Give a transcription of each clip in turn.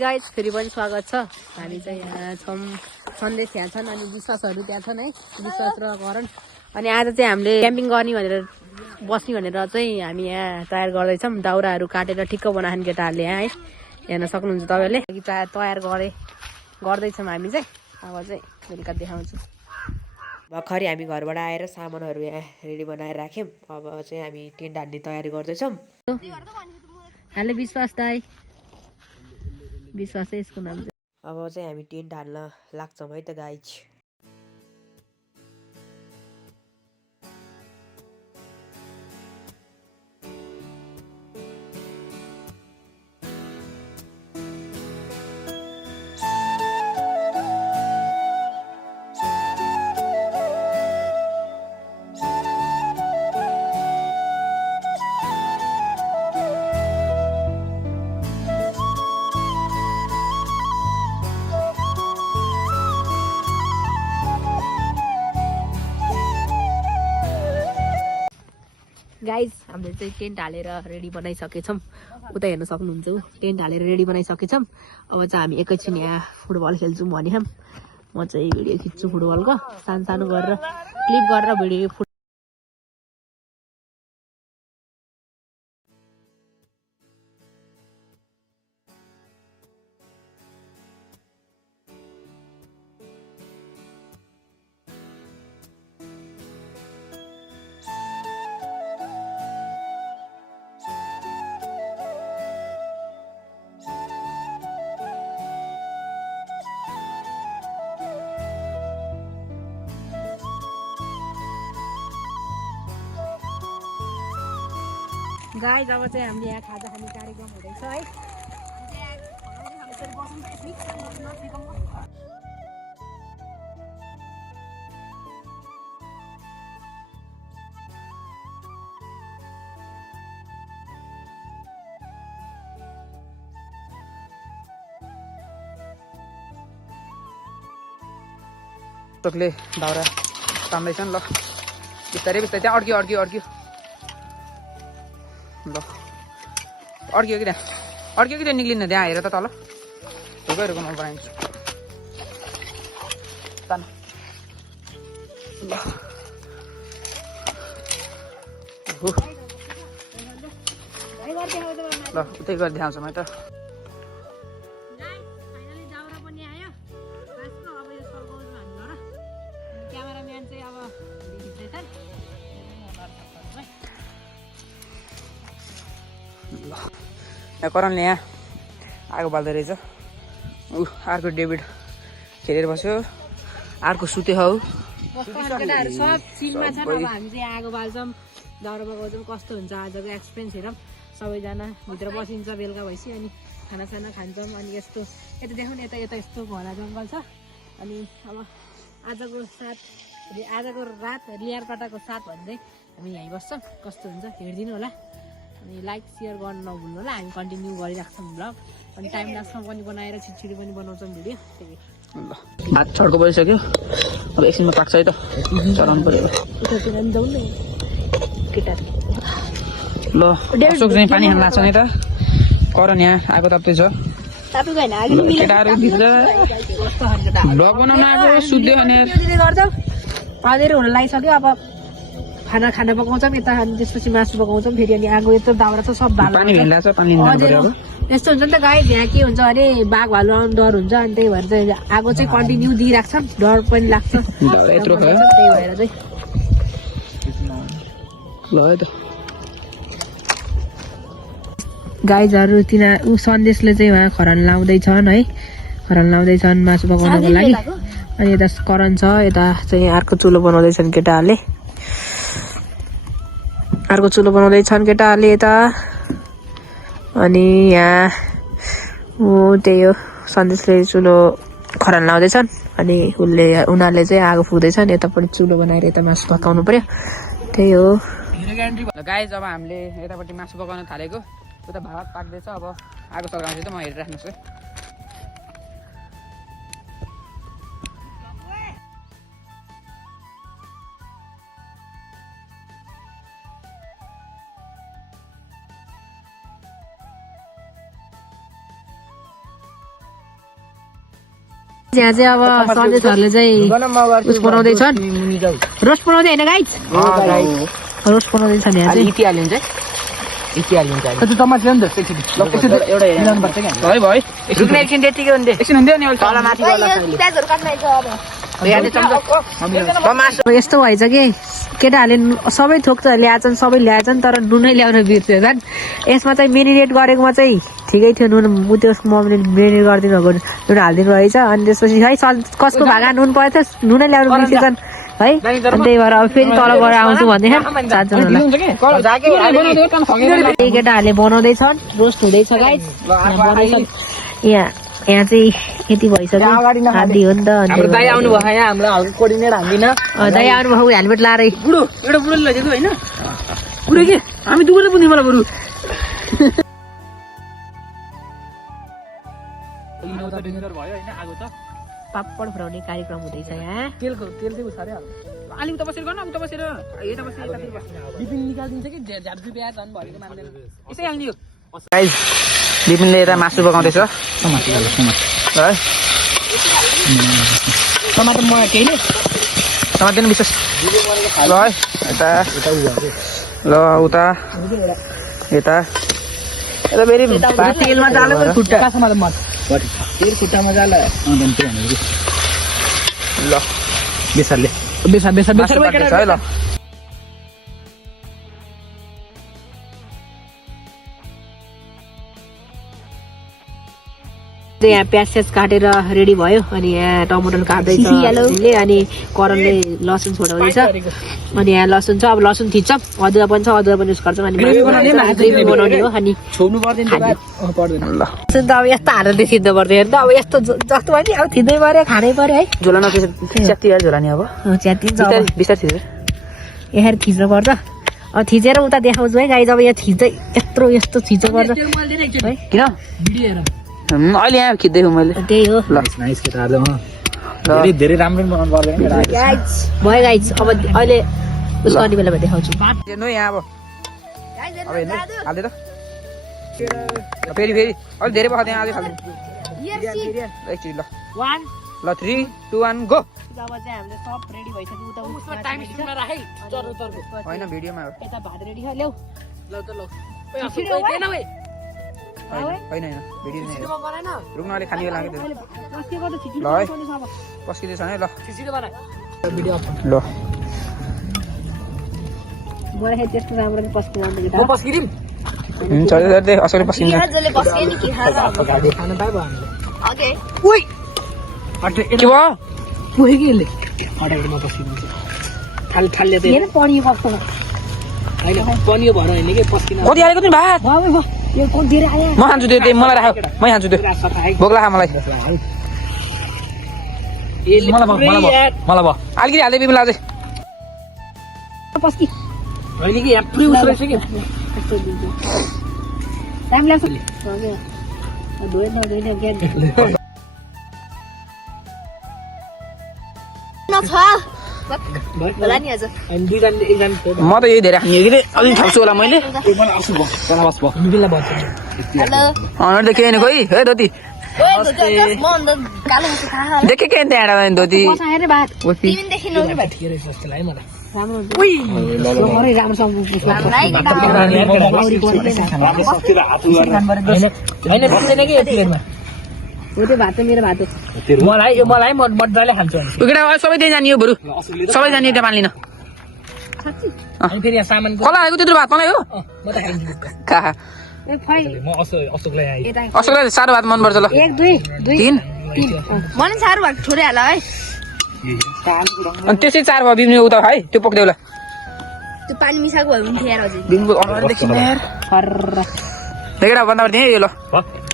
Guys फेरि पनि स्वागत छ। हामी चाहिँ यहाँ छौँ, सन्देश त्यहाँ छन् अनि विश्वासहरू त्यहाँ छन् है, विश्वास र करण। अनि आज चाहिँ हामीले क्याम्पिङ गर्ने भनेर बस्ने भनेर चाहिँ हामी यहाँ तयार गर्दैछौँ। दाउराहरू काटेर ठिक्क बनाएछन् केटाहरूले यहाँ है, हेर्न सक्नुहुन्छ तपाईँले। तयार गर्दैछौँ हामी चाहिँ। अब चाहिँ बेलुका देखाउँछु। भर्खरै हामी घरबाट आएर सामानहरू यहाँ रेडी बनाएर राख्यौँ। अब चाहिँ हामी टेन्ट हाल्ने तयारी गर्दैछौँ। हाले विश्वास दाई, विश्वासै यसको नाम चाहिँ। अब चाहिँ हामी टेन्ट हाल्न लाग्छौँ है त गाइज। गाइज हामीले चाहिँ टेन्ट हालेर रेडी बनाइसकेछौँ। उता हेर्न सक्नुहुन्छ, टेन्ट हालेर रेडी बनाइसकेछौँ। अब चाहिँ हामी एकैछिन यहाँ फुटबल खेल्छौँ भनेछौँ। म चाहिँ भिडियो खिच्छु फुटबलको, सानो सानो गरेर क्लिप गरेर भिडियो गाइज। अब चाहिँ हामीले यहाँ खाजा खाने कार्यक्रम हुँदैछ है। टोकले दाउरा तान्दैछन्। ल बिस्तारै बिस्तारै त्यहाँ अड्कियो ल अड्कियो कि त्यहाँ निक्लिन्न। त्यहाँ हेर त तल ढुकैहरूको म बनाइदिन्छु। तान ल ल उतै गरेर देखाउँछु म त। यहाँ करणले यहाँ आगो बाल्दै रहेछ। अर्को डेभिड खेलेर बस्यो, अर्को सुते हौ। केटाहरू सब चिलमा छन्। अब हामी चाहिँ आगो बाल्छौँ, दाउरा पकाउँछौँ। कस्तो हुन्छ आजको एक्सपिरियन्स हेरौँ। सबैजना भित्र बसिन्छ बेलुका भएपछि, अनि खानासाना खान्छौँ। अनि यस्तो यता देखाउने यता यता यस्तो घोला जङ्गल छ। अनि अब आजको रात लियारपाटाको साथ भन्दै हामी यहीँ बस्छौँ। कस्तो हुन्छ हेरिदिनु होला। अनि लाइक सेयर गर्नु नभुल्नु होला। हामी कन्टिन्यू गरिराख्छौँ भ्लग। अनि टाइम लाग्छौँ पनि बनाएर छिटछिटो पनि बनाउँछौँ भिडियो। ल हात छड्को परिसक्यो। अब एकछिनमा पाक्छ है त, चलाउनु पऱ्यो। ल अशोक चाहिँ पानी खान लाग्छ नि त। करण यहाँ आगो ताप्दैछ। केटाहरू भित्र भ्लग बनाउन आएको सुत्यो भने अँधेरो हुन लागिसक्यो। अब खाना पकाउँछौँ यता, अनि त्यसपछि मासु पकाउँछौँ फेरि। अनि आगो यत्रो दाउरा त सब पानी भेला छ, पानी यस्तो हुन्छ नि त गाई। यहाँ के हुन्छ अरे बाघ भालु आउनु डर हुन्छ। अनि त्यही भएर चाहिँ आगो चाहिँ कन्टिन्यू दिइराख्छौँ। डर पनि लाग्छ त्यही भएर चाहिँ। ल है त गाईजहरू ऊ सन्देशले चाहिँ उहाँ खरन लाउँदैछन् है, खरन लाउँदैछन् मासु पकाउनको लागि। अनि यता करण छ, यता चाहिँ अर्को चुलो बनाउँदैछन् केटाहरूले। यता। अनि यहाँ त्यही हो, सन्देशले चुलो खरन लाउँदैछन्। अनि उनीहरूले चाहिँ आगो फुक्दैछन्। यतापट्टि चुलो बनाएर यता मासु पकाउनु पर्यो। त्यही हो गाइज। अब हामीले यतापट्टि मासु पकाउन थालेको, उता भात पाक्दैछ। अब आगो सल्काउँछु त म हेरिराख्नुहोस् है। यहाँ चाहिँ अब सन्देशहरूले चाहिँ उस बनाउँदैछन् रोस्ट बनाउँदै होइन गाइज रोस्ट बनाउँदैछन् यहाँ चाहिँ यस्तो भएछ कि केटाहरूले सबै थोक त ल्याएछन् सबै ल्याएछन् तर नुनै ल्याउन बिर्स्यो झन् यसमा चाहिँ मेरिनेट गरेकोमा चाहिँ ठिकै थियो नुन त्यसको मम्मीले मेरिनेट गरिदिनु भएको नुन हालिदिनु रहेछ अनि त्यसपछि है कसको भागा नुन परेछ थियो नुनै ल्याउनु बिर्सेछन् है अनि त्यही भएर अब फेरि तल गएर आउँछु भन्दैछ केटाहरूले बनाउँदैछन् रोस्ट हुँदैछ गाइस यहाँ चाहिँ यति भइसक्यो आधी हो नि त दाइ आउनुभयो हेलमेट लाएर पापड फुराउने कार्यक्रम हुँदैछ यहाँ तेल चाहिँ उछारे अलिक उता बसेर गर्न उता बसेर यता बसेर बिपिन निकालिदिन्छ कि झाडु प्याज झन् भएको मान्दैन यसै हाल्दियो गाइस बिपिनले यता मासु पकाउँदैछ टमाटर म केही नै टमाटर विशेष ल है यता ल उता यता यता फेरि तेलमा जालेको खुट्टा तेल खुट्टामा जाल ल बेसारले है ल यहाँ प्याज काटेर रेडी भयो अनि यहाँ टमाटर काट्दैछ अनि करणले लसुन छोडाउँदैछ अनि यहाँ लसुन छ अब लसुन थिच्छ अदुवा पनि छ अदुवा पनि युज गर्छौँ अनि ग्रेभी बनाउने हो अनि लसुन त अब यस्तो हालेर थिच्नु पर्दैन त अब यस्तो जस्तो भयो नि अब थिच्नै पर्यो खानै पर्यो है झोला नपिस च्याति झोला नि अब च्यातिन्छ बिस्तार थिचेर यहाँ थिच्नु पर्छ अब थिचेर उता देखाउँछु है गाई जब यहाँ थिच्दै यस्तो थिच्नु पर्छ है किन अहिले यहाँ खिच्दैछु मैले त्यही हो धेरै राम्रो बनाउनु पर्दैन भयो गाइज अब अहिले उस गर्ने बेलामा देखाउँछु हेर्नु यहाँ अब हेर्नु हाल्दै त फेरि अलिक धेरै पखाल्दै अझै खाल्नु एकचोटि ल 3 2 1 गो जब चाहिँ हामीले सब रेडी भइसक्यो उता होइन भिडियोमा हो यता भात रेडी छ ल्याउ होइन भिडियो नै रुक्न अलिक खाने बेला ल है पस्किँदैछ है ल ल मलाई त्यस्तो राम्रो पस्किँदैन चल्दै असलै पस्किन्छ के भयो कति हालेको तिमी भात म खान्छु त्यो मलाई राख मै खान्छु त्यो भोक लाग्यो मलाई अलिकति हाल्दै बिमला अझै म त यही धेरै खाने कि अलिक थाप्छु होला मैले देखेँ होइन खोइ है धोती देखेँ के त्यहाँबाट धोती मेरो भात मलाई मजाले खान्छु सबै त्यही जानियो बरु सबै जानियो त्यहाँ मान्लिन कसलाई आएको त्यत्रो भात मलाई हो कहाँ अशोकलाई साह्रो भात मनपर्छ ल 1 2 3 मलाई साह्रो भात छोडिहाल है अनि त्यसै 4 भयो बिम्ने उता है त्यो पोक्देउला त्यो पानी मिसाएको भए हुन्थ्यो यार अझै बिम्बो अनुहारदेखि देखेर भन्दा पर्ने यो ल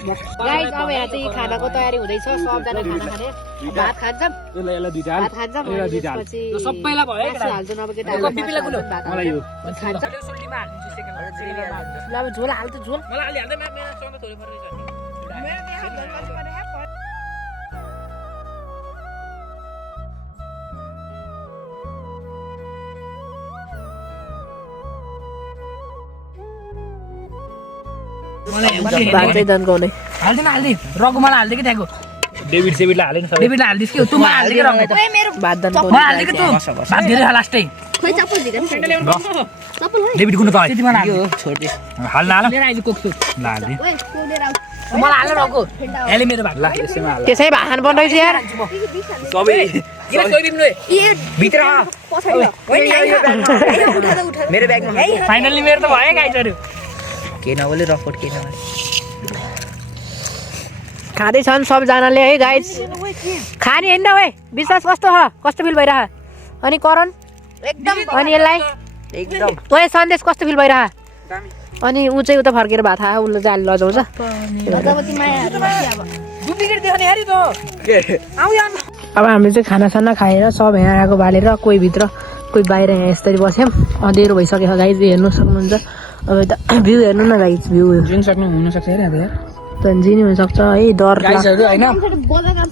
गाइस अब यहाँ चाहिँ खानाको तयारी हुँदैछ सबजना खाना खाने भात खान्छौँ भात खान्छौँ त्यसपछि सबैलाई भयो हाल्छौँ अब केटाहरु मलाई यो खान्छ ल अब झोल हाल्छ झोल मलाई अलि हाल्दै मेरो सँगै थोरै पर्छ भात चाहिँ दन्काउने हाल्दैन रगु मलाई हाल्दै कि त्यहाँको डेभिडलाई हालेन सबै डेभिडलाई हालिदिस् कि तँ मलाई हालिदिएको रङ भात दन मलाई हालिदिएको तँ भात धेरै लास्टै डेभिड कुन त त्यति मलाई हाल्यो हाल्न हाल लिएर आइज कोक्छु ल हाल्दे मलाई हाल्न रङको एले मेरो भाग ल यसैमा हाल त्यसै भात खानु पर्ने रहेछ यार सबै किन सोइबिम लै भित्र मेरो ब्यागमा फाइनल्ली मेरो त भयो गाइजहरु के नबोले रफोट के नबोले खाँदैछन् सबजनाले है गाइज खाने होइन ओए विश्वास कस्तो छ कस्तो फिल भइरह अनि करण एकदम अनि यसलाई एकदम ओए सन्देश कस्तो फिल भइरह अनि ऊ चाहिँ उता फर्केर भात खायो उसले चाहिँ लजाउँछ भगवती मायाहरु माथि अब डुप्लिकेट देखाउने यार त आउ यार अब हामीले चाहिँ खानासाना खाएर सब यहाँ आएको बालेर कोही भित्र कोही बाहिर यहाँ यसरी बस्यौँ अँधेरो भइसकेको छ गाइज हेर्नु सक्नुहुन्छ अब यता भ्यू हेर्नु न गाइज भ्यू जुन सक्नु हुन सक्छ यार अब यार जी नै हुनसक्छ है डर गाइजहरु हैन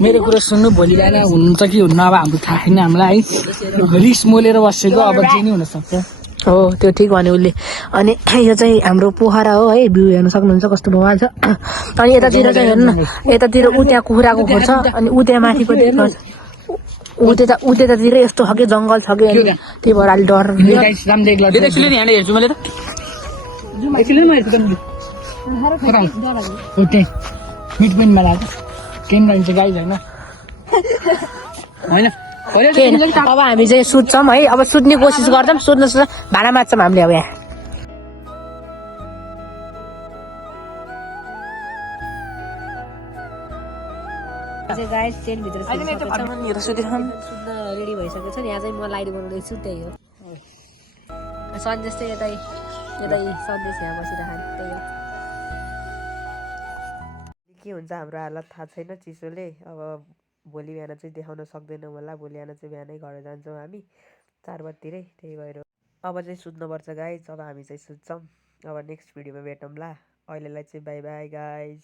मेरो कुरा सुन्नु भोलि बिहान हुनुहुन्छ कि हुन्न अब हाम्रो थाहा छैन हामीलाई है रिस मोलेर बसेको अब जे नि हुन सक्छ हो त्यो ठिक भन्यो उसले अनि यो चाहिँ हाम्रो पोखरा हो है भ्यू हेर्नु सक्नुहुन्छ कस्तो भइहाल्छ अनि यतातिर चाहिँ हेर्नु न यतातिर उ त्यहाँ कुखुराको खोर छ अनि उ त्यहाँ माथिपट्टि उ त्यतातिर यस्तो छ कि जङ्गल छ कि अनि त्यही भएर अलिक डर गाइस रामदेव लड्छ एकछिन नि हेर्छु मैले त एकछिन म हेर्छु त ओके मिट पनि मलाई केन रहन्छ गाइस हैन हैन अब हामी चाहिँ सुत्छौँ है अब सुत्ने कोसिस गर्छौँ सुत्नु भाडा माच्छौँ हामीले अब यहाँ रेडी भइसकेको छ यहाँ चाहिँ म लाइट बनाउँदैछु त्यही हो सन्देश चाहिँ यतै सन्देश यहाँ बसिरहेको त्यही हो के हुन्छ हाम्रो हालत थाहा छैन चिसोले अब भोलि बिहान चाहिँ देखाउन सक्दैनौँ होला भोलि बिहान चाहिँ बिहानै घर जान्छौँ हामी 4 बजीतिरै त्यही भएर अब चाहिँ सुत्नुपर्छ गाइज अब हामी चाहिँ सुत्छौँ अब नेक्स्ट भिडियोमा भेटौँला अहिलेलाई चाहिँ बाई बाई गाइज